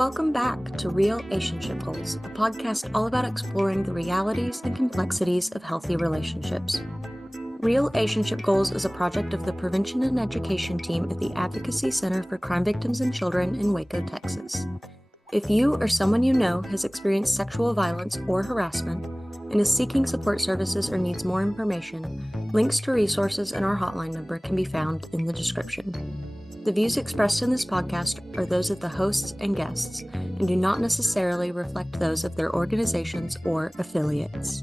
Welcome back to Real-ationship Goals, a podcast all about exploring the realities and complexities of healthy relationships. Real-ationship Goals is a project of the Prevention and Education team at the Advocacy Center for Crime Victims and Children in Waco, Texas. If you or someone you know has experienced sexual violence or harassment and is seeking support services or needs more information, links to resources and our hotline number can be found in the description. The views expressed in this podcast are those of the hosts and guests and do not necessarily reflect those of their organizations or affiliates.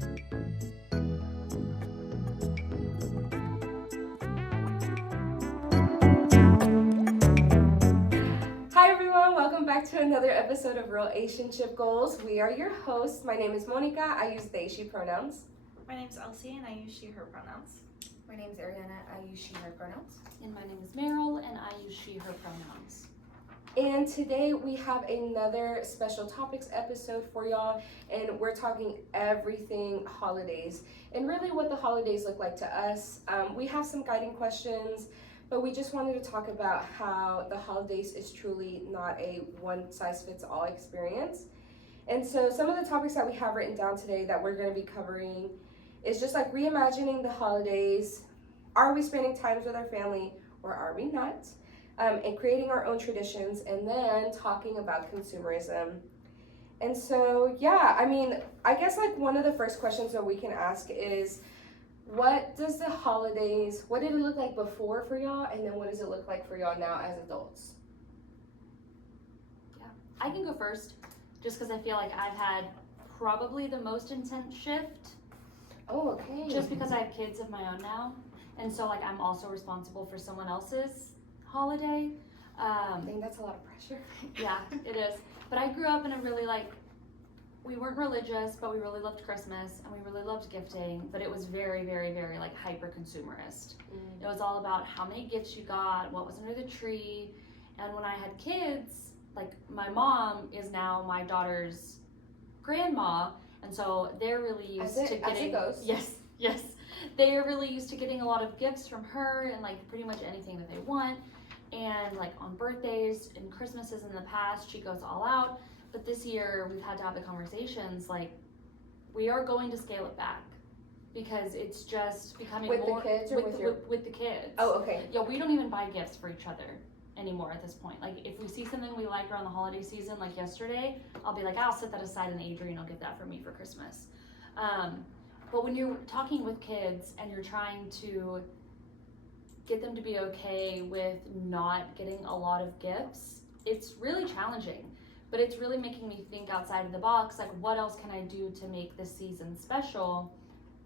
Hi everyone, welcome back to another episode of Real-ationship Goals. We are your hosts. My name is Monica. I use they, she pronouns. My name's Elsie and I use she, her pronouns. My name is Ariana, I use she, her pronouns. And my name is Meryl, and I use she, her pronouns. And today we have another special topics episode for y'all, and we're talking everything holidays, and really what the holidays look like to us. We have some guiding questions, but we just wanted to talk about how the holidays is truly not a one-size-fits-all experience. And so some of the topics that we have written down today that we're going to be covering is just like reimagining the holidays. Are we spending time with our family or are we not? And creating our own traditions, and then talking about consumerism. And so, yeah, I mean, I guess like one of the first questions that we can ask is, what does the holidays, what did it look like before for y'all? And then what does it look like for y'all now as adults? Yeah, I can go first, just because I feel like I've had probably the most intense shift. Oh, okay. Just because I have kids of my own now. And so like I'm also responsible for someone else's holiday. I think that's a lot of pressure. Yeah, it is. But I grew up in a really we weren't religious, but we really loved Christmas and we really loved gifting, but it was very, very, very like hyper consumerist. It was all about how many gifts you got, what was under the tree. And when I had kids, like my mom is now my daughter's grandma, and so they're really used to getting, as it goes. Yes. They are really used to getting a lot of gifts from her and like pretty much anything that they want. And like on birthdays and Christmases in the past, she goes all out. But this year we've had to have the conversations like we are going to scale it back because it's just becoming with more the kids or with the kids. Oh, okay. Yeah, we don't even buy gifts for each other anymore at this point. Like if we see something we like around the holiday season, like yesterday, I'll be like, I'll set that aside and Adrian will get that for me for Christmas. But when you're talking with kids and you're trying to get them to be okay with not getting a lot of gifts, it's really challenging. But it's really making me think outside of the box, like what else can I do to make this season special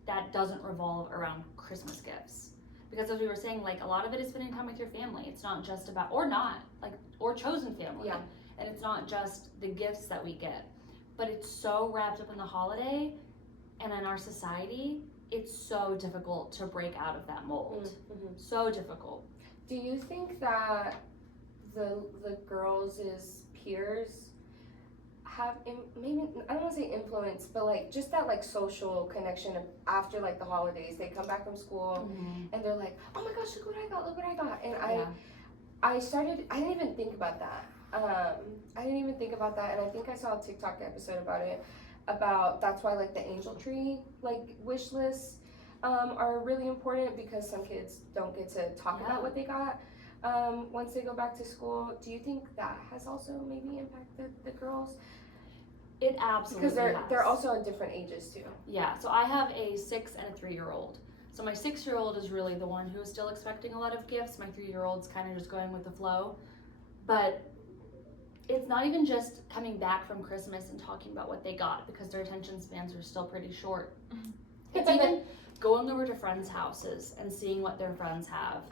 that doesn't revolve around Christmas gifts? Because as we were saying, like a lot of it is spending time with your family. It's not just about, or chosen family. Yeah. And it's not just the gifts that we get, but it's so wrapped up in the holiday. And in our society, it's so difficult to break out of that mold. Mm-hmm. So difficult. Do you think that the girls' peers have maybe, I don't want to say influence, but like just that like social connection of after like the holidays, they come back from school and they're like, oh my gosh, look what I got. And I didn't even think about that. And I think I saw a TikTok episode about that's why like the angel tree like wish lists are really important, because some kids don't get to talk about what they got once they go back to school. Do you think that has also maybe impacted the girls? It absolutely because has. they're also at different ages too. Yeah, so I have a 6 and a 3-year-old. So my 6-year-old is really the one who is still expecting a lot of gifts. My 3-year-old's kind of just going with the flow. But it's not even just coming back from Christmas and talking about what they got, because their attention spans are still pretty short. It's even going over to friends' houses and seeing what their friends have,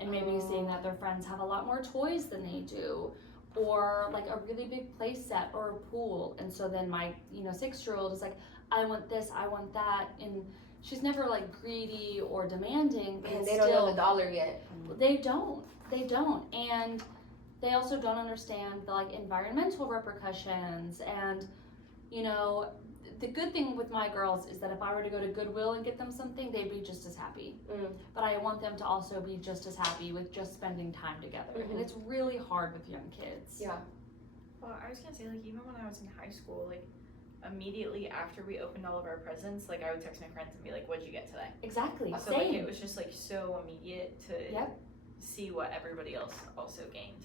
and maybe seeing that their friends have a lot more toys than they do, or like a really big play set or a pool. And so then my 6-year-old is like, I want this, I want that, and she's never like greedy or demanding, but and they don't know the dollar yet. They don't, and they also don't understand the like environmental repercussions. And the good thing with my girls is that if I were to go to Goodwill and get them something, they'd be just as happy. But I want them to also be just as happy with just spending time together. And it's really hard with young kids. Yeah. Well, I was gonna say, like, even when I was in high school, like, immediately after we opened all of our presents, like, I would text my friends and be like, what'd you get today? Exactly. So, like, Same. it was just, like, so immediate to Yep. see what everybody else also gained.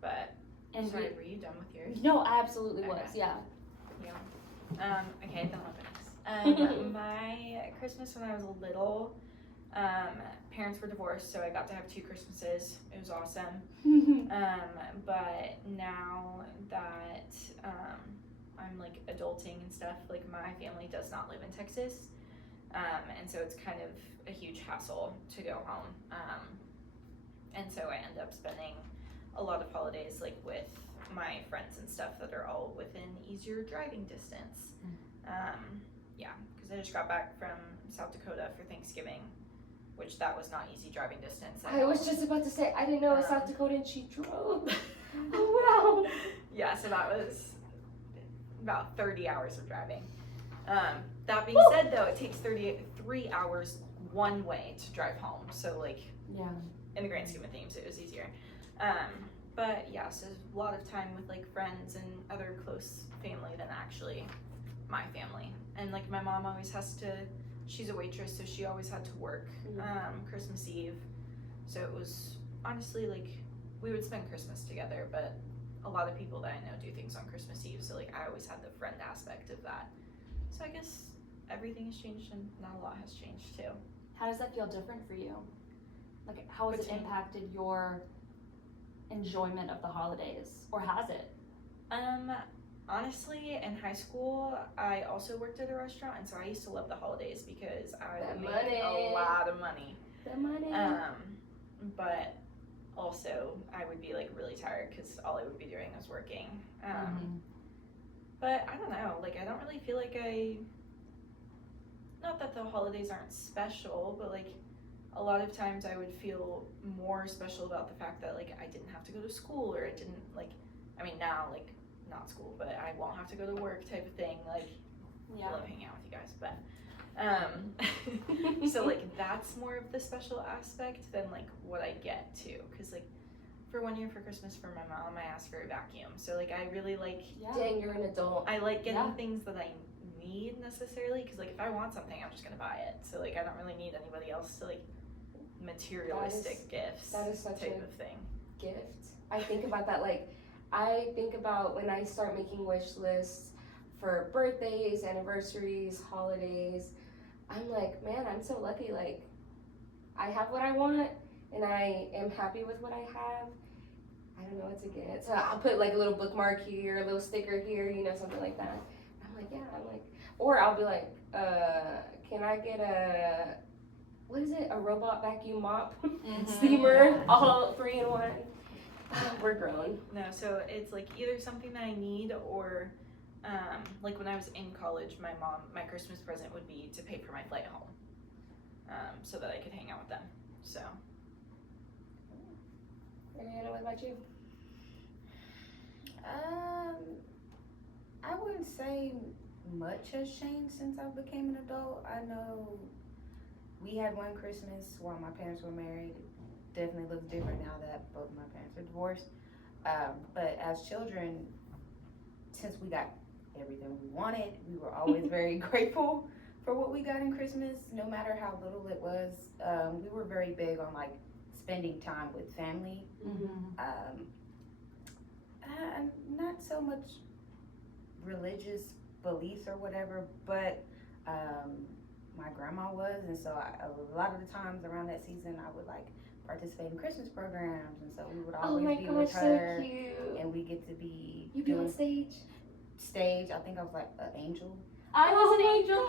But, And sorry, were you done with yours? no, I absolutely was. Okay. Yeah. Okay, then I'll go next. My Christmas when I was little, parents were divorced, so I got to have 2 Christmases. It was awesome. But now that I'm like adulting and stuff, like my family does not live in Texas, and so it's kind of a huge hassle to go home. And so I end up spending a lot of holidays like with my friends and stuff that are all within easier driving distance. Yeah, because I just got back from South Dakota for Thanksgiving, which that was not easy driving distance. I was just about to say, I didn't know it was South Dakota and she drove. Oh, wow. Yeah, so that was about 30 hours of driving. That being said, though, it takes 3 hours one way to drive home. So, like, Yeah. in the grand scheme of things, it was easier. But yeah, so a lot of time with like friends and other close family than actually my family. And like my mom always has to, she's a waitress, so she always had to work Christmas Eve. So it was honestly like we would spend Christmas together, but a lot of people that I know do things on Christmas Eve. So like I always had the friend aspect of that. So I guess everything has changed and not a lot has changed too. How does that feel different for you? Like, how has it impacted your enjoyment of the holidays, or has it? Honestly, in high school, I also worked at a restaurant, and so I used to love the holidays because I That would money. make a lot of money. The money. But also I would be like really tired because all I would be doing was working. But I don't know, like I don't really feel like not that the holidays aren't special, but like a lot of times I would feel more special about the fact that like I didn't have to go to school, or I didn't like, I mean now like not school, but I won't have to go to work type of thing. Like, I love hanging out with you guys, but so like that's more of the special aspect than like what I get too, because like for 1 year for Christmas for my mom, I asked for a vacuum. So like I really like, Dang, you're an adult. I like getting things that I need necessarily, because like if I want something, I'm just gonna buy it. So like I don't really need anybody else to like materialistic gifts. That is such type a of thing. gift. I think about that, like I think about when I start making wish lists for birthdays, anniversaries, holidays. I'm like, man, I'm so lucky. Like, I have what I want, and I am happy with what I have. I don't know what to get. So I'll put like a little bookmark here, a little sticker here, you know, something like that. I'm like, yeah, I'm like, or I'll be like, can I get what is it? A robot vacuum mop, steamer, all 3 in 1. We're grown. No, so it's like either something that I need, or like when I was in college, my Christmas present would be to pay for my flight home, so that I could hang out with them. So. Ariana, what about you? I wouldn't say much has changed since I became an adult. I know we had one Christmas while my parents were married. Definitely looks different now that both my parents are divorced. But as children, since we got everything we wanted, we were always very grateful for what we got in Christmas, no matter how little it was. We were very big on like spending time with family. Not so much religious beliefs or whatever, but my grandma was, and so a lot of the times around that season I would like participate in Christmas programs, and so we would always be with her, so cute. and we get to be You be on stage? I think I was like an angel. I was an angel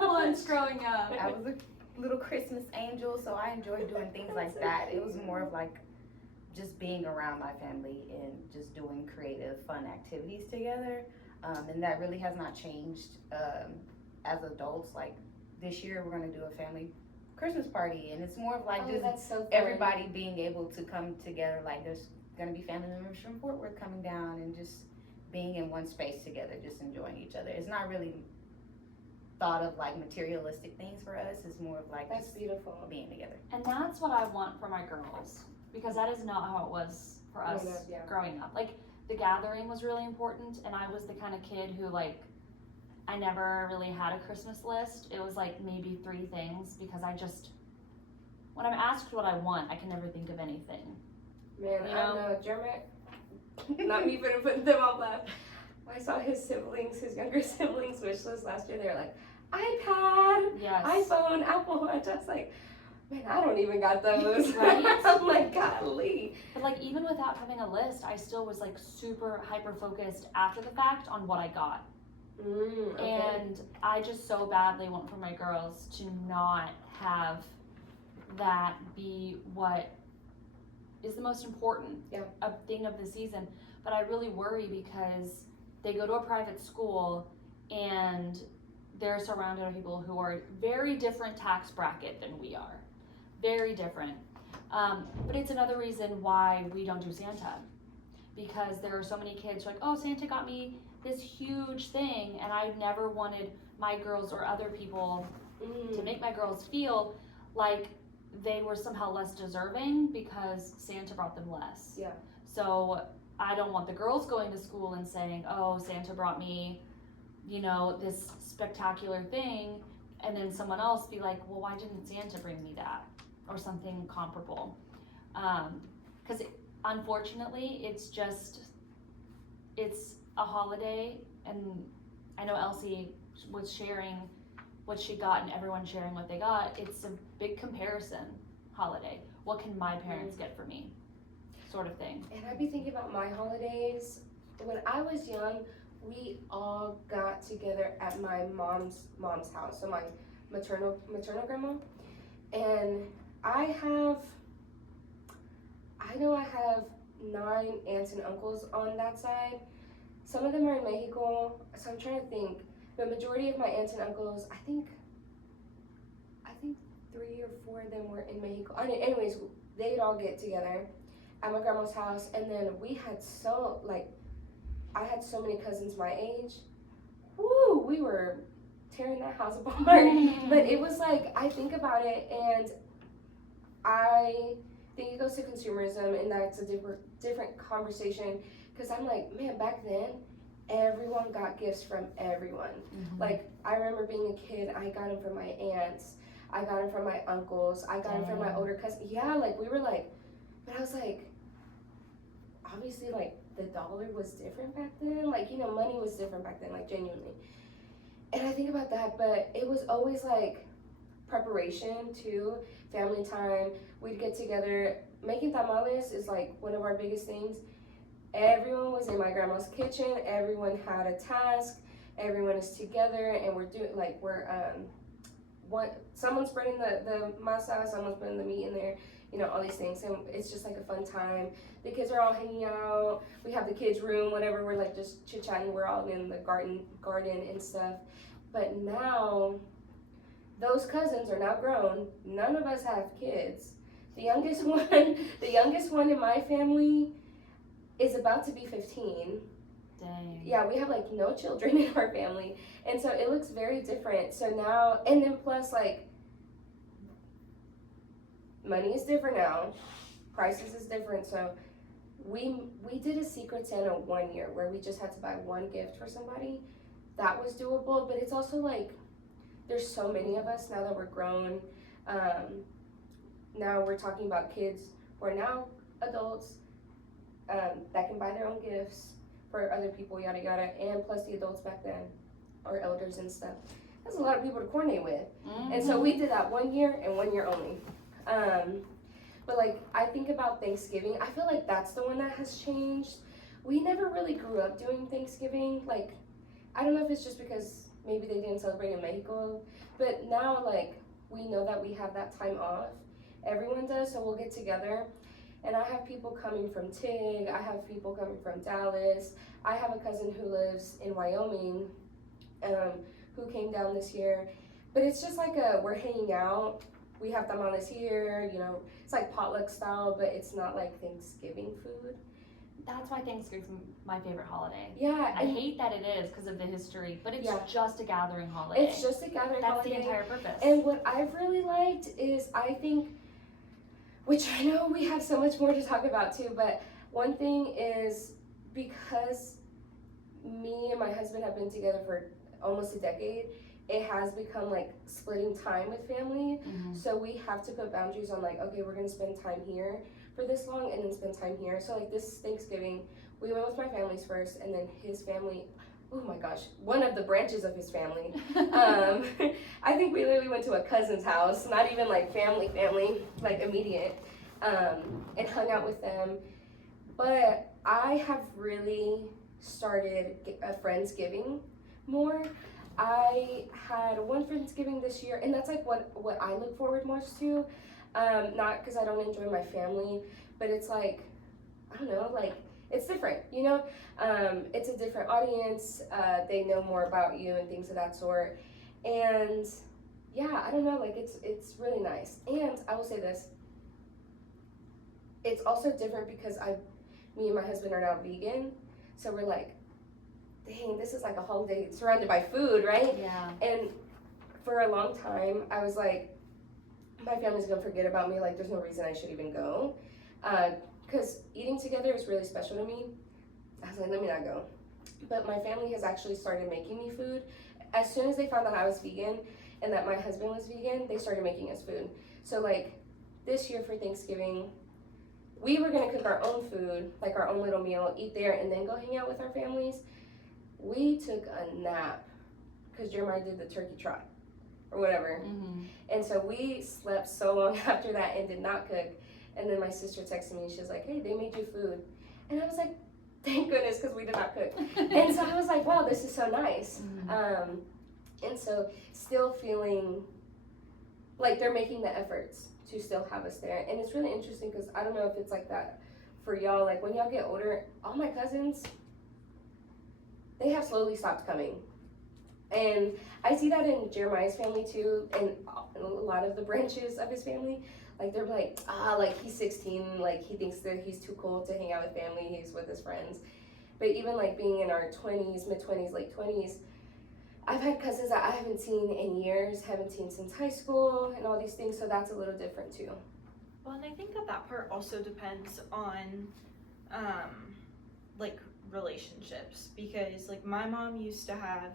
too once growing up. I was a little Christmas angel, so I enjoyed doing things like that. It was more of like just being around my family and just doing creative, fun activities together, and that really has not changed as adults. Like this year, we're gonna do a family Christmas party, and it's more of like that's so fun. everybody being able to come together. Like there's gonna be family members from Fort Worth coming down, and just being in one space together, just enjoying each other. It's not really thought of like materialistic things for us. It's more of like That's just beautiful. being together. And that's what I want for my girls, because that is not how it was for us growing up. Like, the gathering was really important, and I was the kind of kid who, like, I never really had a Christmas list. It was like maybe 3 things, because when I'm asked what I want, I can never think of anything. Man, You I know? know, Jeremiah, not me putting them on blast. I saw his younger siblings' wish list last year. They were like, iPad, Yes. iPhone, Apple Watch. I was like, man, I don't even got those. Right? I'm like, golly. But like, even without having a list, I still was like super hyper focused after the fact on what I got. Okay. And I just so badly want for my girls to not have that be what is the most important thing of the season. But I really worry because they go to a private school and they're surrounded by people who are very different tax bracket than we are. Very different. But it's another reason why we don't do Santa. Because there are so many kids who are like, oh, Santa got me this huge thing, and I never wanted my girls or other people to make my girls feel like they were somehow less deserving because Santa brought them less. Yeah. So I don't want the girls going to school and saying, oh, Santa brought me, this spectacular thing, and then someone else be like, well, why didn't Santa bring me that? Or something comparable. Because unfortunately, it's a holiday, and I know Elsie was sharing what she got and everyone sharing what they got. It's a big comparison holiday. What can my parents get for me? Sort of thing. And I'd be thinking about my holidays. When I was young, we all got together at my mom's house, so my maternal grandma. And I know I have 9 aunts and uncles on that side. Some of them are in Mexico, so I'm trying to think. The majority of my aunts and uncles, I think 3 or 4 of them were in Mexico. Anyways, they'd all get together at my grandma's house, and then I had so many cousins my age. Woo, we were tearing that house apart. But it was like, I think about it, and I think it goes to consumerism, and that's a different conversation. Because I'm like, man, back then, everyone got gifts from everyone. Mm-hmm. Like, I remember being a kid, I got them from my aunts, I got them from my uncles, I got them from my older cousins. Yeah, like, we were like, but I was like, obviously, like, the dollar was different back then. Like, money was different back then, like, genuinely. And I think about that, but it was always, like, preparation, too, family time. We'd get together. Making tamales is, like, one of our biggest things. Everyone was in my grandma's kitchen. Everyone had a task. Everyone is together, and someone's spreading the masa, someone's putting the meat in there, all these things, and it's just like a fun time. The kids are all hanging out. We have the kids' room, whatever. We're like just chit-chatting. We're all in the garden and stuff. But now, those cousins are now grown. None of us have kids. The youngest one in my family is about to be 15. Dang. Yeah, we have like no children in our family, and so it looks very different. So now, and then plus, like, money is different now, prices is different. So we did a Secret Santa one year where we just had to buy one gift for somebody. That was doable, but it's also like there's so many of us now that we're grown. Now we're talking about kids who are now adults that can buy their own gifts for other people, yada yada, and plus the adults back then, our elders and stuff. That's a lot of people to coordinate with. Mm-hmm. And so we did that 1 year and 1 year only. But like, I think about Thanksgiving. I feel like that's the one that has changed. We never really grew up doing Thanksgiving. Like, I don't know if it's just because maybe they didn't celebrate in Mexico, but now, like, we know that we have that time off. Everyone does, so we'll get together. And I have people coming from Tig, I have people coming from Dallas. I have a cousin who lives in Wyoming, who came down this year. But it's just like we're hanging out. We have tamales here, it's like potluck style, but it's not like Thanksgiving food. That's why Thanksgiving's my favorite holiday. Yeah. I hate that it is because of the history, but it's just a gathering holiday. It's just a gathering holiday. That's the entire purpose. And what I've really liked is, I think, which I know we have so much more to talk about too, but one thing is because me and my husband have been together for almost a decade, it has become like splitting time with family. So we have to put boundaries on like, okay, we're gonna spend time here for this long and then spend time here. So like this Thanksgiving, we went with my family's first, and then his family, oh my gosh, one of the branches of his family. I think we literally went to a cousin's house, not even like family, like immediate, and hung out with them. But I have really started Friendsgiving more. I had one Friendsgiving this year, and that's like what I look forward most to. Not because I don't enjoy my family, but it's like, I don't know, like it's different, you know? It's a different audience. They know more about you and things of that sort. And yeah, I don't know, like it's really nice. And I will say this, it's also different because me and my husband are now vegan. So we're like, dang, this is like a holiday surrounded by food, right? Yeah. And for a long time, I was like, my family's gonna forget about me, like there's no reason I should even go. Because eating together is really special to me. I was like, let me not go. But my family has actually started making me food. As soon as they found out I was vegan and that my husband was vegan, they started making us food. So like this year for Thanksgiving, we were gonna cook our own food, like our own little meal, eat there, and then go hang out with our families. We took a nap because Jeremiah did the turkey trot or whatever. And so we slept so long after that and did not cook. And then my sister texted me and she was like, hey, they made you food. And I was like, thank goodness, because we did not cook. And so I was like, wow, this is so nice. And so still feeling like they're making the efforts to still have us there. And it's really interesting because I don't know if it's like that for y'all. Like when y'all get older, all my cousins, they have slowly stopped coming. And I see that in Jeremiah's family too, and a lot of the branches of his family. Like they're like, like he's 16, like he thinks that he's too cool to hang out with family, he's with his friends. But even like being in our 20s, mid-20s, late 20s, I've had cousins that I haven't seen in years, haven't seen since high school and all these things, so that's a little different too. Well, and I think that part also depends on like relationships, because like my mom used to have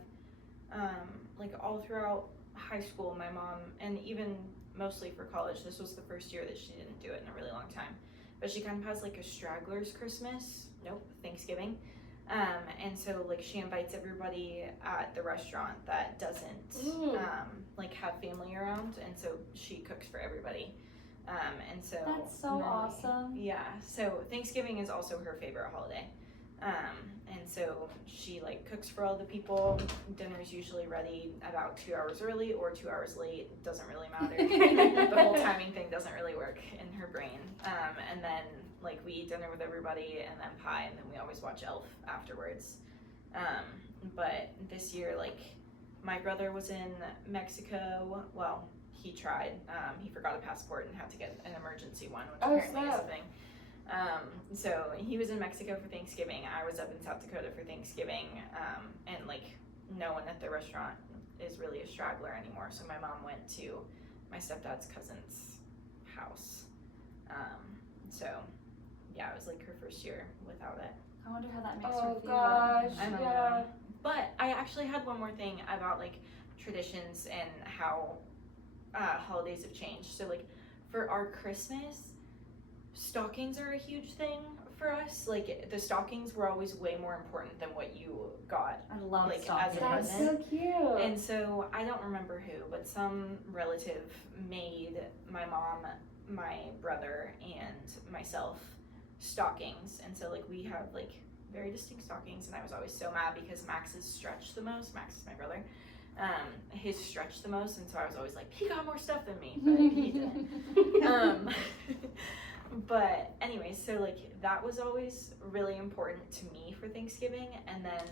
like all throughout high school, my mom, and even mostly for college, this was the first year that she didn't do it in a really long time, but she kind of has like a stragglers Thanksgiving, and so like she invites everybody at the restaurant that doesn't like have family around, and so she cooks for everybody, and so that's so awesome. Yeah, so Thanksgiving is also her favorite holiday. And so she like cooks for all the people. Dinner's usually ready about 2 hours early or 2 hours late. It doesn't really matter. The whole timing thing doesn't really work in her brain. And then like we eat dinner with everybody and then pie, and then we always watch Elf afterwards. But this year, like my brother was in Mexico. Well, he tried. He forgot a passport and had to get an emergency one, which apparently is a thing. So he was in Mexico for Thanksgiving. I was up in South Dakota for Thanksgiving, and like no one at the restaurant is really a straggler anymore. So my mom went to my stepdad's cousin's house. So yeah, it was like her first year without it. I wonder how that makes her feel. Oh gosh, I don't know. But I actually had one more thing about like traditions and how holidays have changed. So like for our Christmas, stockings are a huge thing for us. Like the stockings were always way more important than what you got. I love like stockings. as a That's present. so cute. And so I don't remember who, but some relative made my mom, my brother, and myself stockings. And so like we have like very distinct stockings, and I was always so mad because Max's stretched the most. Max is my brother. His stretched the most, and so I was always like, he got more stuff than me, but he didn't. But anyway, so like that was always really important to me for Thanksgiving, and then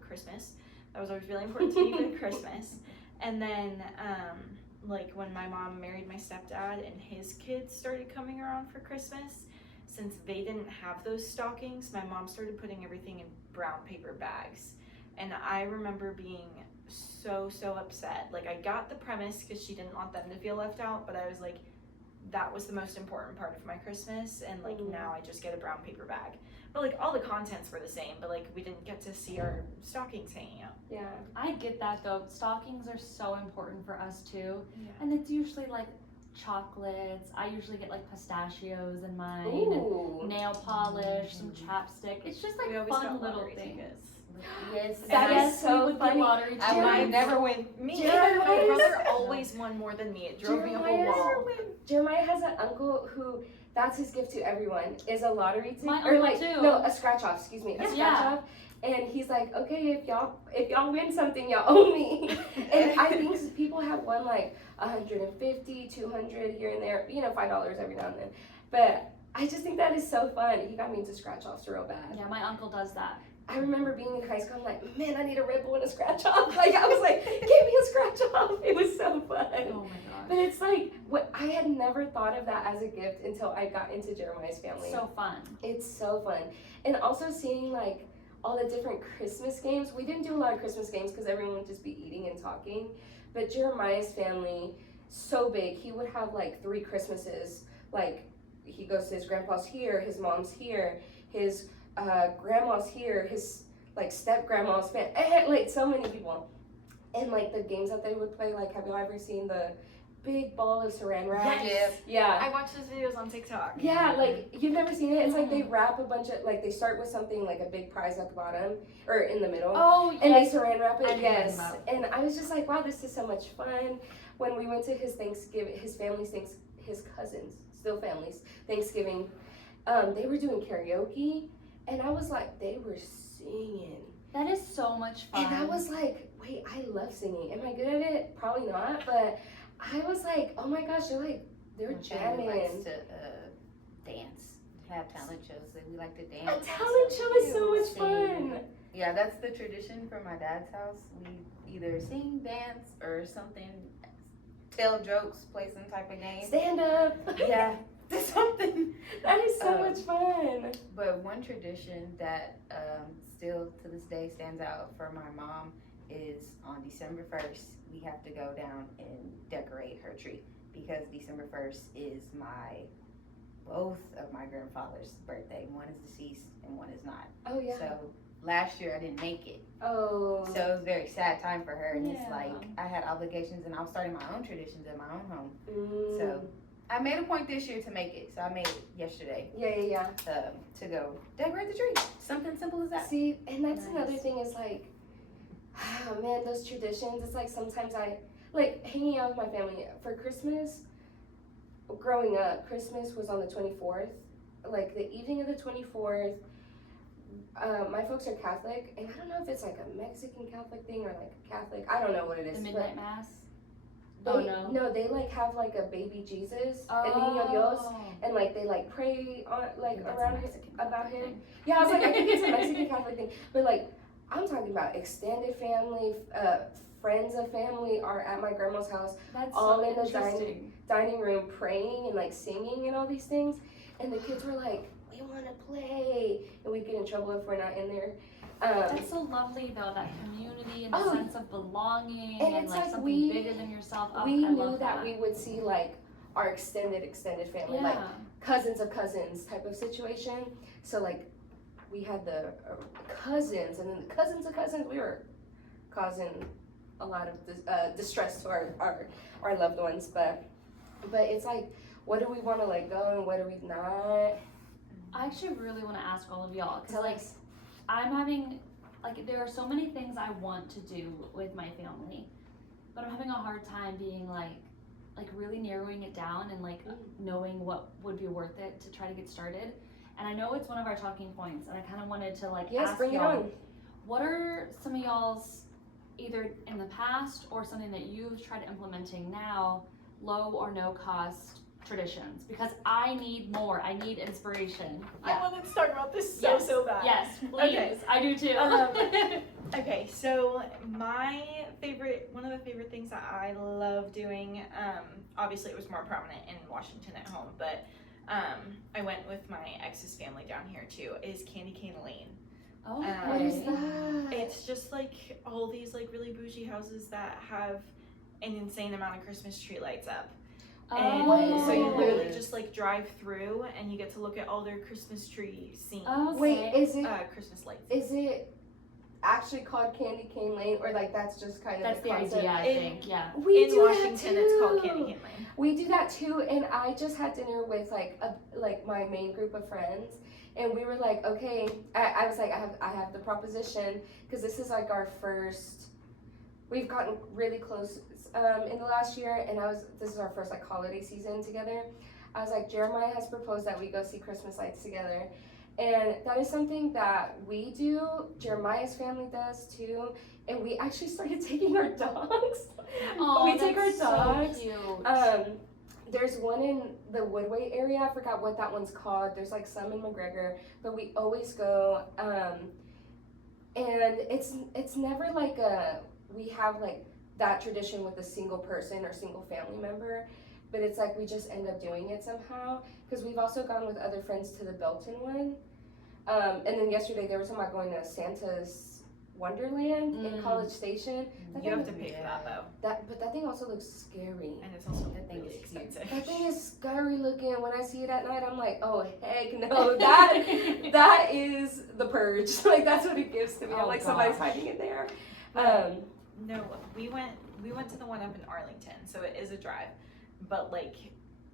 Christmas. That was always really important to me for Christmas. And then like when my mom married my stepdad and his kids started coming around for Christmas, since they didn't have those stockings, my mom started putting everything in brown paper bags. And I remember being so upset. Like I got the premise because she didn't want them to feel left out, but I was like, that was the most important part of my Christmas, and like now I just get a brown paper bag. But like all the contents were the same, but like we didn't get to see our stockings hanging out. Yeah. I get that though. Stockings are so important for us too. Yeah. And it's usually like chocolates. I usually get like pistachios in mine. Ooh. And nail polish, some chapstick. It's just like We always fun got little lottery things. tickets. Yes. That And is so we would funny. get lottery I Jeremiah might tickets. never win. Me Jeremiah's- neither. My brother always won more than me. It drove me up a Jeremiah's- wall. Jeremiah has an uncle who that's his gift to everyone is a lottery ticket My or uncle like too. no a scratch off. Excuse me, a Yeah. scratch off. And he's like, okay, if y'all win something, y'all owe me. And I think people have won like 150, 200 here and there, you know, $5 every now and then. But I just think that is so fun. He got me into scratch offs real bad. Yeah, my uncle does that. I remember being in high school, I'm like, man, I need a Red Bull and a scratch off. Like, I was like, give me a scratch off. It was so fun. Oh my But gosh. it's like, what I had never thought of that as a gift until I got into Jeremiah's family. So fun. It's so fun. And also seeing like all the different Christmas games. We didn't do a lot of Christmas games because everyone would just be eating and talking. But Jeremiah's family, so big, he would have like 3 Christmases. Like, he goes to his grandpa's here, his mom's here, his grandma's here, his like step grandma's like so many people. And like the games that they would play, like have y'all ever seen the big ball of saran wrap? Yes. Yeah. I watch those videos on TikTok. Yeah, like you've never seen it. It's like they wrap a bunch of like they start with something like a big prize at the bottom or in the middle. Oh, And yes. they saran wrap I it, know yes. about it. And I was just like, wow, this is so much fun. When we went to his Thanksgiving, his cousins, still families, Thanksgiving, they were doing karaoke, and I was like, they were singing. That is so much fun. And I was like, wait, I love singing. Am I good at it? Probably not, but I was like, oh my gosh, they're My family jamming. likes to dance, have talent shows. That we like to A dance. talent show is so much Sing. fun. Yeah, that's the tradition from my dad's house. We either sing, dance, or something, tell jokes, play some type of game. Stand up. Yeah, something. That is so much fun. But one tradition that still to this day stands out for my mom is on December 1st, we have to go down and decorate her tree because December 1st is both of my grandfather's birthday. One is deceased and one is not. Oh yeah. So last year I didn't make it. Oh. So it was a very sad time for her, and it's Yeah. like I had obligations and I was starting my own traditions in my own home. Mm. So I made a point this year to make it. So I made it yesterday Yeah. to go decorate the tree. Something simple as that. See, and that's Nice. another thing is like, oh man, those traditions. It's like sometimes I like hanging out with my family for Christmas. Growing up, Christmas was on the 24th. Like the evening of the 24th. My folks are Catholic, and I don't know if it's like a Mexican Catholic thing or like a Catholic. I don't know what it is. The but midnight mass. they, Oh, no. No, they like have like a baby Jesus, El Niño Dios, Oh. and like they like pray on like That's a around Mexican about thing. him. Yeah, I was like, I think it's a Mexican Catholic thing, but like I'm talking about extended family, friends of family are at my grandma's house, That's all so in the interesting. dining room praying and like singing and all these things, and the kids were like, we want to play, and we get in trouble if we're not in there. That's so lovely though, that community and the Oh. sense of belonging And and, it's like like something we- bigger than yourself. Oh, we I knew love that we would see like our extended family, like Yeah. cousins of cousins type of situation. So like we had the cousins, and then the cousins of cousins. We were causing a lot of distress to our loved ones, but it's like, what do we want to let go and what do we not? I actually really want to ask all of y'all, because Tell like us. I'm having, like, there are so many things I want to do with my family, but I'm having a hard time being like really narrowing it down and like knowing what would be worth it to try to get started. And I know it's one of our talking points, and I kind of wanted to like Yes, ask bring it y'all, on. what are some of y'all's either in the past or something that you've tried implementing now, low or no cost traditions? Because I need more. I need inspiration. I wanted to talk about this Yes. so bad. Yes, please. Okay. I do too. Okay, so one of the favorite things that I love doing, obviously it was more prominent in Washington at home, but I went with my ex's family down here too, is Candy Cane Lane. Oh, What is that? It's just like all these like really bougie houses that have an insane amount of Christmas tree lights up. And Oh. so you literally just like drive through and you get to look at all their Christmas tree scenes. Okay. Wait, is it Christmas lights. is it actually called Candy Cane Lane, or like that's just kind of That's the concept? idea, I think. Yeah. We in do Washington, that it's called too. Candy Cane Lane. We do that too, and I just had dinner with like my main group of friends, and we were like, okay, I was like, I have the proposition, because this is like our first. We've gotten really close in the last year, and this is our first like holiday season together. I was like, Jeremiah has proposed that we go see Christmas lights together. And that is something that we do, Jeremiah's family does too, and we actually started taking our dogs. Oh, we take our that's dogs. So cute. There's one in the Woodway area, I forgot what that one's called. There's like some in McGregor, but we always go. And it's never like we have like that tradition with a single person or single family member, but it's like we just end up doing it somehow, because we've also gone with other friends to the Belton one, and then yesterday they were talking about going to Santa's Wonderland in College Station. You have to pay for that though. But that thing also looks scary. And it's also That thing really is huge. expensive. That thing is scary looking. When I see it at night, I'm like, oh heck no, that is the purge. Like that's what it gives to me. I'm Oh, like, somebody's gosh. hiding it there. No, we went to the one up in Arlington, so it is a drive. But like,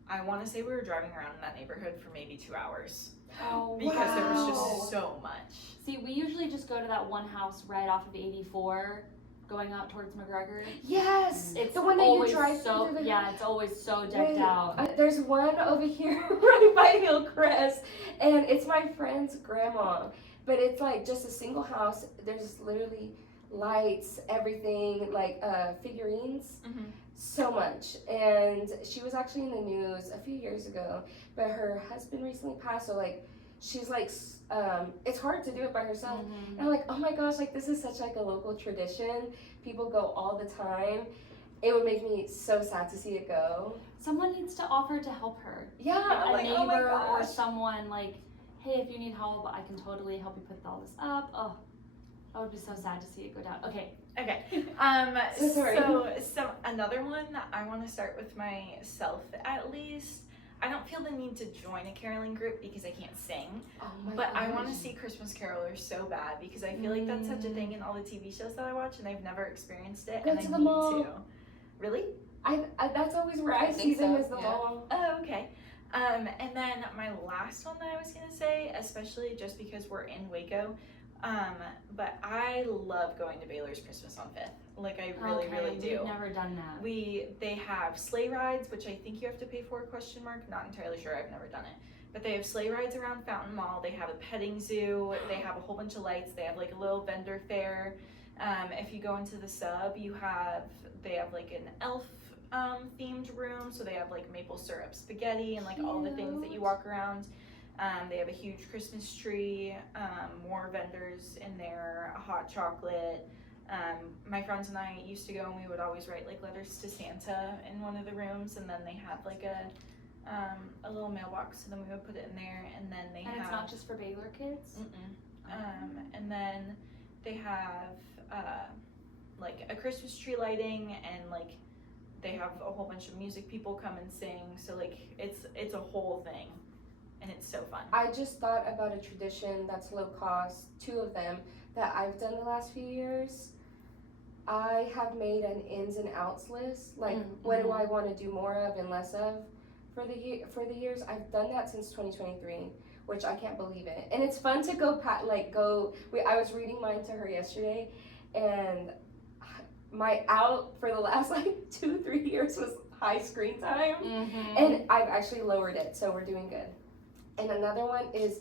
I want to say we were driving around in that neighborhood for maybe 2 hours Oh, because there was wow. just so much. See, we usually just go to that one house right off of 84, going out towards McGregor. Yes, It's the one that you always drive so through the. yeah, it's always so decked Wait, out. there's one over here right by Hillcrest, and it's my friend's grandma. But it's like just a single house. There's literally lights, everything, like figurines. Mm-hmm. So much. And she was actually in the news a few years ago, but her husband recently passed, so like she's like it's hard to do it by herself. Mhm. And I'm like, oh my gosh, like this is such like a local tradition. People go all the time. It would make me so sad to see it go. Someone needs to offer to help her. Yeah, Like I'm a like, neighbor oh my or gosh. someone like, hey, if you need help, I can totally help you put all this up. Oh, I would be so sad to see it go down. Okay. Okay. So sorry. So another one, I want to start with myself at least. I don't feel the need to join a caroling group because I can't sing, Oh my but gosh. I want to see Christmas carolers so bad because I feel like that's such a thing in all the TV shows that I watch, and I've never experienced it, Go and to I the need mall. to. Really? I that's always where I see think them so, as the yeah. mall. Oh, okay. And then my last one that I was gonna say, especially just because we're in Waco, but I love going to Baylor's Christmas on 5th. Like I really, Okay, really do. We've never done that. They have sleigh rides, which I think you have to pay for, ? Not entirely sure, I've never done it. But they have sleigh rides around Fountain Mall, they have a petting zoo, they have a whole bunch of lights, they have like a little vendor fair. If you go into the sub, they have like an elf themed room, so they have like maple syrup spaghetti and like all the things that you Cute. walk around. They have a huge Christmas tree, more vendors in there, a hot chocolate. My friends and I used to go and we would always write like letters to Santa in one of the rooms, and then they had like a little mailbox, so then we would put it in there, and then they And have it's not just for Baylor kids? and then they have like a Christmas tree lighting, and like they have a whole bunch of music people come and sing, so like it's a whole thing, and it's so fun. I just thought about a tradition that's low cost, 2 of them that I've done the last few years. I have made an ins and outs list, like what do I want to do more of and less of for the years. I've done that since 2023, which I can't believe it. And it's fun to I was reading mine to her yesterday, and my out for the last like 2-3 years was high screen time. Mm-hmm. And I've actually lowered it, so we're doing good. And another one is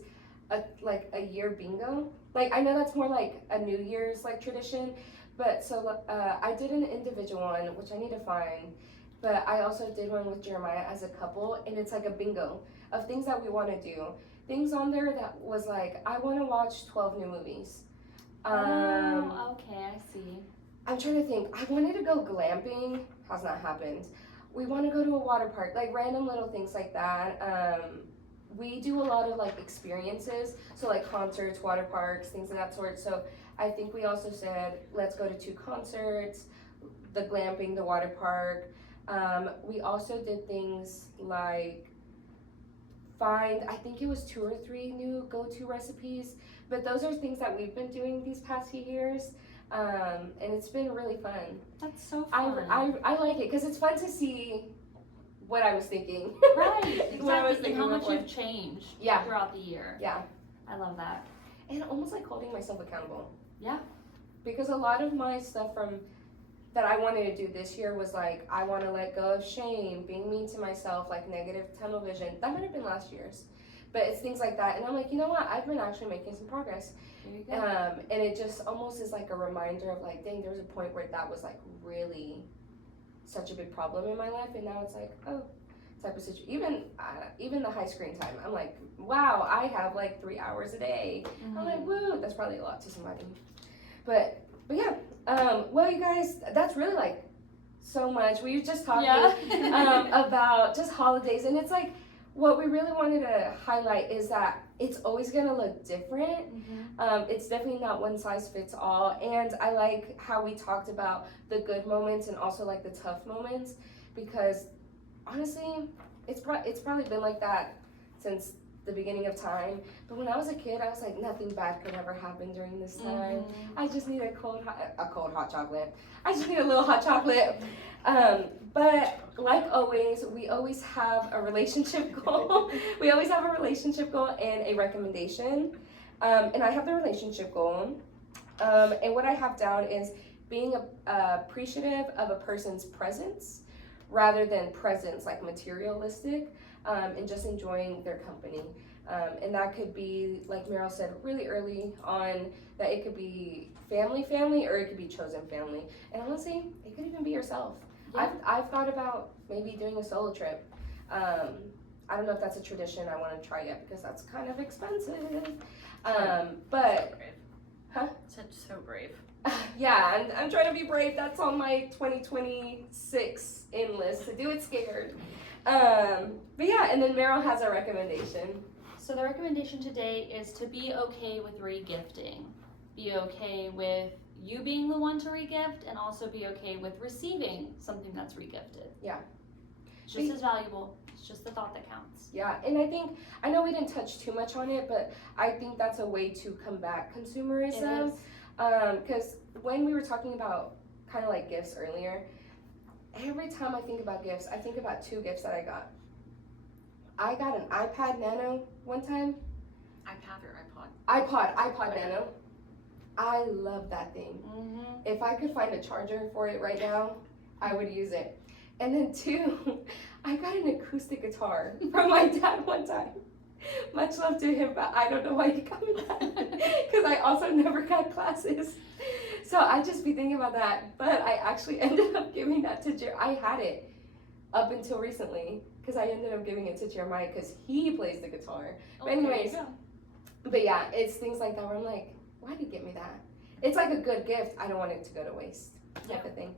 a year bingo. Like I know that's more like a New Year's like tradition, but so I did an individual one, which I need to find. But I also did one with Jeremiah as a couple, and it's like a bingo of things that we want to do. Things on there that was like, I want to watch 12 new movies. Oh, okay, I see. I'm trying to think. I wanted to go glamping. Has not happened. We want to go to a water park, like random little things like that. We do a lot of like experiences, so like concerts, water parks, things of that sort. So I think we also said, let's go to 2 concerts, the glamping, the water park. We also did things like find, I think it was 2 or 3 new go-to recipes, but those are things that we've been doing these past few years, and it's been really fun. That's so fun. I like it because it's fun to see what I was thinking. Right, exactly. What I was thinking and how much before. you've changed Yeah. throughout the year. Yeah. I love that. And almost like holding myself accountable. Yeah. Because a lot of my stuff that I wanted to do this year was like, I want to let go of shame, being mean to myself, like negative tunnel vision. That might have been last year's, but it's things like that. And I'm like, you know what? I've been actually making some progress. There you go. And it just almost is like a reminder of like, dang, there was a point where that was like really such a big problem in my life. And now it's like, oh, type of situation. Even the high screen time, I'm like, wow, I have like 3 hours a day. I'm like, woo, that's probably a lot to somebody. But yeah, well, you guys, that's really like so much. We were just talking about just holidays, and it's like what we really wanted to highlight is that it's always gonna look different. It's definitely not one size fits all, and I like how we talked about the good moments and also like the tough moments, because honestly, it's probably been like that since the beginning of time. But when I was a kid, I was like, nothing bad could ever happen during this time. I just need a cold hot chocolate. I just need a little hot chocolate. But like always, we always have a relationship goal. We always have a relationship goal and a recommendation. And I have the relationship goal. And what I have down is being appreciative of a person's presence rather than presence, like materialistic, and just enjoying their company. And that could be, like Meryl said really early on, that it could be family, or it could be chosen family. And honestly, it could even be yourself. Yeah. I've thought about maybe doing a solo trip. I don't know if that's a tradition I want to try yet because that's kind of expensive. But, huh? So brave. Yeah, I'm trying to be brave. That's on my 2026 in list, to do it scared. But yeah, and then Meryl has a recommendation. So the recommendation today is to be okay with regifting. Be okay with you being the one to regift, and also be okay with receiving something that's regifted. Yeah. It's just as valuable. It's just the thought that counts. Yeah, and I know we didn't touch too much on it, but I think that's a way to combat consumerism. Because when we were talking about kind of like gifts earlier, every time I think about gifts, I think about 2 gifts that I got. I got an iPad Nano one time. iPad or iPod? iPod Nano. I love that thing. If I could find a charger for it right now, I would use it. And then 2, I got an acoustic guitar from my dad one time. Much love to him, but I don't know why he got me that, because I also never got classes. So I just be thinking about that, but I actually ended up giving that to I had it up until recently, because I ended up giving it to Jeremiah because he plays the guitar. But anyways, but yeah, it's things like that where I'm like, why did you get me that? It's like a good gift. I don't want it to go to waste, type of thing.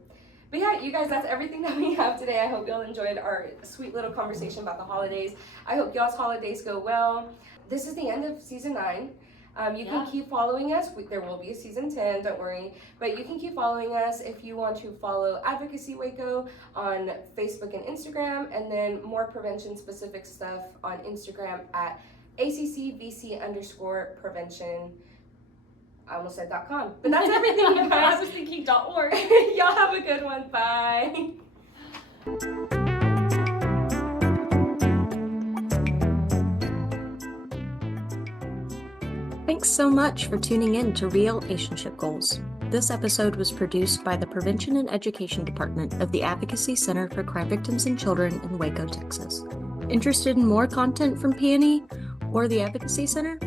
But yeah, you guys, that's everything that we have today. I hope y'all enjoyed our sweet little conversation about the holidays. I hope y'all's holidays go well. This is the end of season 9. You can keep following us. There will be a season 10, don't worry. But you can keep following us if you want to follow Advocacy Waco on Facebook and Instagram, and then more prevention-specific stuff on Instagram at ACCVC_prevention. I almost said .com, but that's everything, you guys. I was thinking .org. Y'all have a good one. Bye. Thanks so much for tuning in to Real-ationship Goals. This episode was produced by the Prevention and Education Department of the Advocacy Center for Crime Victims and Children in Waco, Texas. Interested in more content from PNE or the Advocacy Center?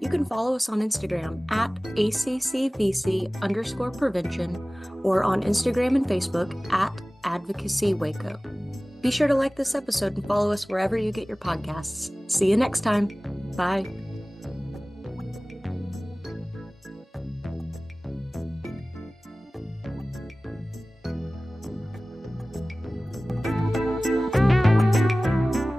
You can follow us on Instagram at ACCVC_prevention or on Instagram and Facebook at Advocacy Waco. Be sure to like this episode and follow us wherever you get your podcasts. See you next time. Bye.